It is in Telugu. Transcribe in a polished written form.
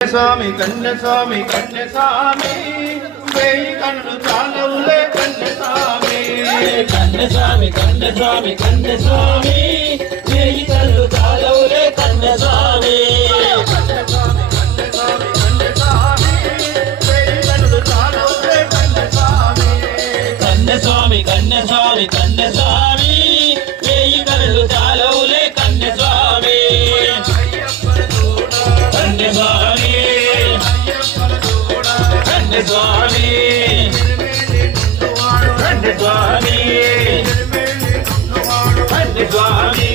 స్వామి కన్యస్వామి కన్యస్వామి వేయి కన్ను చాలవులే కన్యస్వామి కన్యస్వామి కన్యస్వామి కన్యస్వామి వేయి కన్ను చాలవులే కన్యస్వామి కన్యస్వామి కన్యస్వామి కన్యస్వామి వేయి కన్ను చాలవులే కన్యస్వామి కన్యస్వామి కన్యస్వామి కన్యస్వామి కన్యస్వామి